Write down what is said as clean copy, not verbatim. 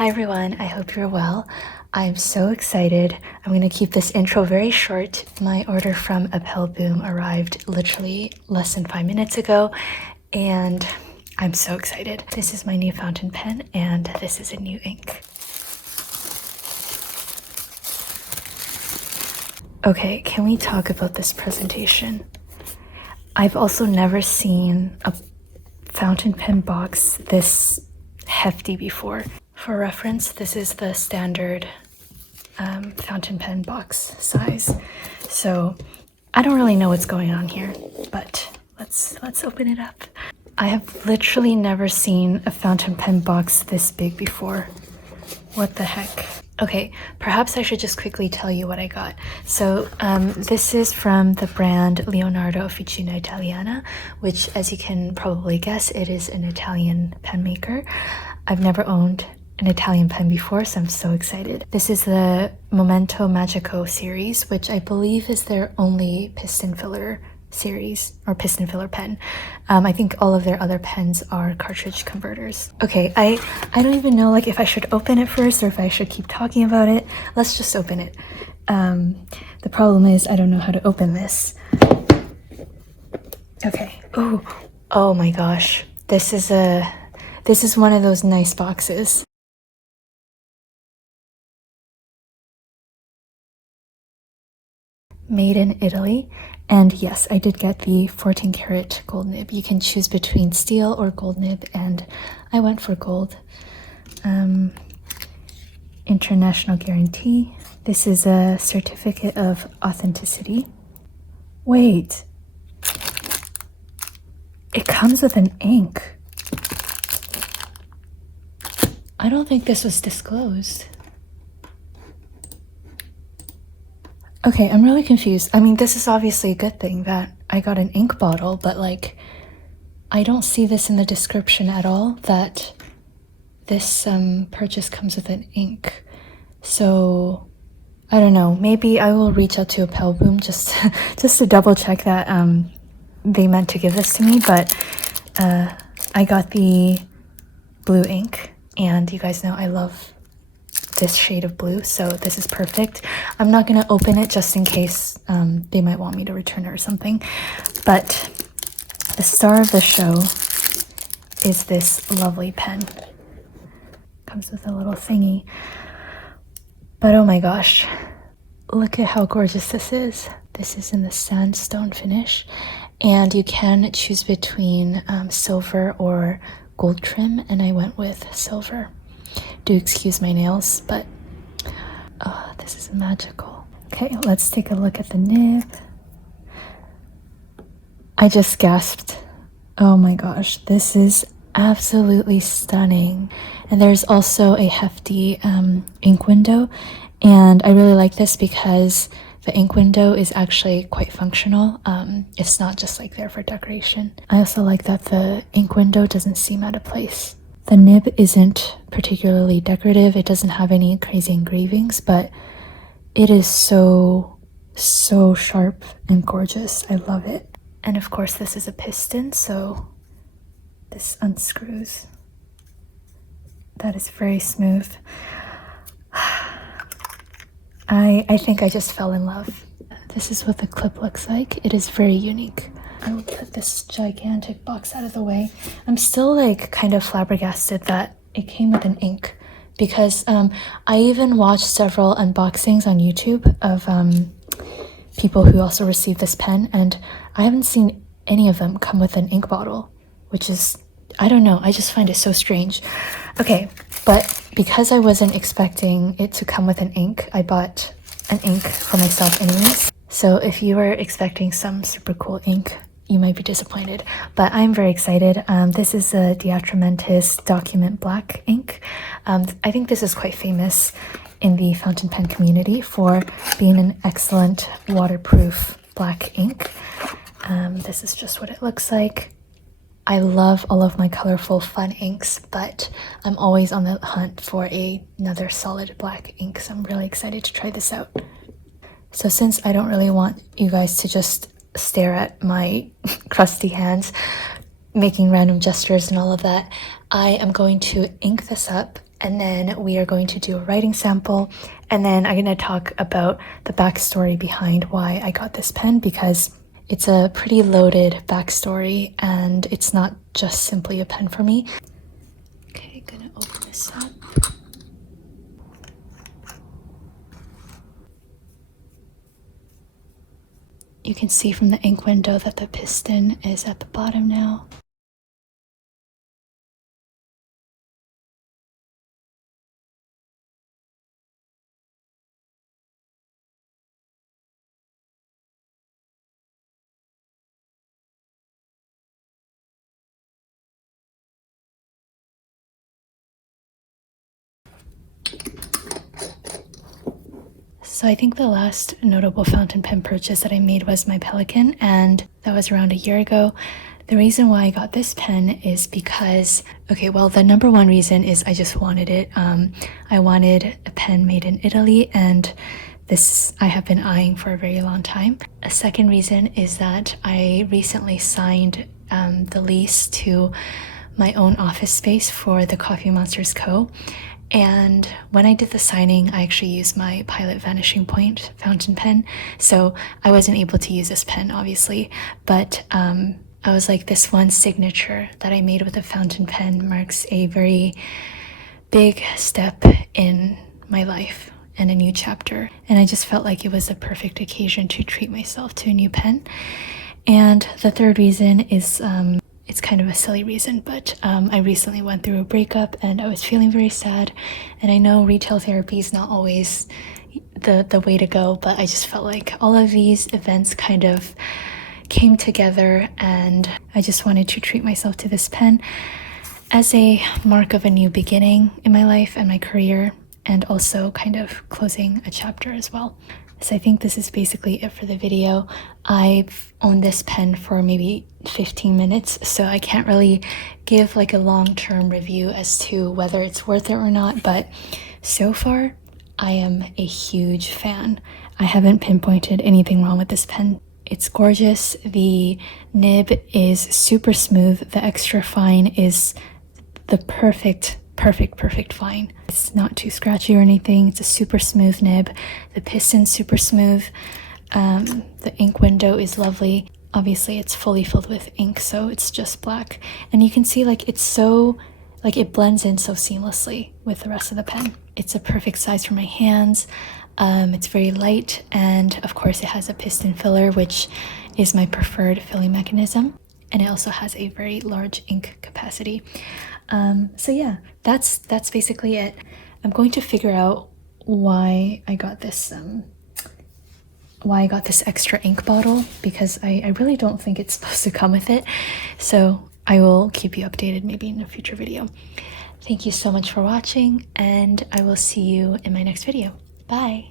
Hi everyone, I hope you're well. I'm so excited. I'm going to keep this intro very short. My order from Appelboom arrived literally less than 5 minutes ago, and I'm so excited. This is my new fountain pen, and this is a new ink. Okay, can we talk about this presentation? I've also never seen a fountain pen box this hefty before. For reference, this is the standard fountain pen box size. So I don't really know what's going on here, but let's open it up. I have literally never seen a fountain pen box this big before. What the heck? Okay, perhaps I should just quickly tell you what I got. So this is from the brand Leonardo Officina Italiana, which, as you can probably guess, it is an Italian pen maker. I've never owned an Italian pen before, so I'm so excited. This is the Momento Magico series, which I believe is their only piston filler series or piston filler pen. I think all of their other pens are cartridge converters. Okay, I don't even know like if I should open it first or if I should keep talking about it. Let's just open it. The problem is I don't know how to open this. Okay. Oh my gosh. This is one of those nice boxes. Made in Italy, and yes, I did get the 14 karat gold nib. You can choose between steel or gold nib, and I went for gold. International guarantee. This is a certificate of authenticity. Wait, it comes with an ink. I don't think this was disclosed. Okay, I'm really confused. I mean, this is obviously a good thing that I got an ink bottle, but like, I don't see this in the description at all, that this purchase comes with an ink. So, I don't know, maybe I will reach out to Appelboom just to double check that they meant to give this to me, but I got the blue ink, and you guys know I love this shade of blue, so this is perfect. I'm not gonna open it just in case they might want me to return it or something, but the star of the show is this lovely pen. Comes with a little thingy, but oh my gosh, look at how gorgeous this is. This is in the sandstone finish, and you can choose between silver or gold trim, and I went with silver. Do excuse my nails, but this is magical. Okay, let's take a look at the nib. I just gasped. Oh my gosh, this is absolutely stunning. And there's also a hefty ink window, and I really like this because the ink window is actually quite functional. It's not just like there for decoration. I also like that the ink window doesn't seem out of place. The nib isn't particularly decorative. It doesn't have any crazy engravings, but it is so sharp and gorgeous. I love it. And of course, this is a piston, so this unscrews. That is very smooth. I think I just fell in love. This is what the clip looks like. It is very unique. I will put this gigantic box out of the way. I'm still like kind of flabbergasted that it came with an ink, because I even watched several unboxings on YouTube of people who also received this pen, and I haven't seen any of them come with an ink bottle, which is, I don't know, I just find it so strange. Okay, but because I wasn't expecting it to come with an ink, I bought an ink for myself anyways. So if you were expecting some super cool ink, you might be disappointed, but I'm very excited. This is a Diatramentis Document Black ink. I think this is quite famous in the fountain pen community for being an excellent waterproof black ink. This is just what it looks like. I love all of my colorful fun inks, but I'm always on the hunt for another solid black ink, so I'm really excited to try this out. So since I don't really want you guys to just stare at my crusty hands making random gestures and all of that, I am going to ink this up and then we are going to do a writing sample, and then I'm going to talk about the backstory behind why I got this pen, because it's a pretty loaded backstory and it's not just simply a pen for me. Okay, gonna open this up. You can see from the ink window that the piston is at the bottom now. So I think the last notable fountain pen purchase that I made was my Pelikan, and that was around a year ago. The reason why I got this pen is because, okay, well, the number one reason is I just wanted it. I wanted a pen made in Italy, and this I have been eyeing for a very long time. A second reason is that I recently signed the lease to my own office space for the Coffee Monsters Co. And when I did the signing, I actually used my Pilot Vanishing Point fountain pen. So I wasn't able to use this pen, obviously, but I was like, this one signature that I made with a fountain pen marks a very big step in my life and a new chapter. And I just felt like it was a perfect occasion to treat myself to a new pen. And the third reason is, it's kind of a silly reason, but I recently went through a breakup and I was feeling very sad. And I know retail therapy is not always the way to go, but I just felt like all of these events kind of came together, and I just wanted to treat myself to this pen as a mark of a new beginning in my life and my career, and also kind of closing a chapter as well. So I think this is basically it for the video. I've owned this pen for maybe 15 minutes, so I can't really give like a long-term review as to whether it's worth it or not, but so far I am a huge fan. I haven't pinpointed anything wrong with this pen. It's gorgeous. The nib is super smooth. The extra fine is the perfect fine. It's not too scratchy or anything. It's a super smooth nib. The piston's super smooth. The ink window is lovely. Obviously it's fully filled with ink, so it's just black. And you can see like it's so, like it blends in so seamlessly with the rest of the pen. It's a perfect size for my hands. It's very light, and of course it has a piston filler, which is my preferred filling mechanism. And it also has a very large ink capacity. So yeah, that's basically it. I'm going to figure out why I got this extra ink bottle, because I really don't think it's supposed to come with it. So I will keep you updated maybe in a future video. Thank you so much for watching, and I will see you in my next video. Bye!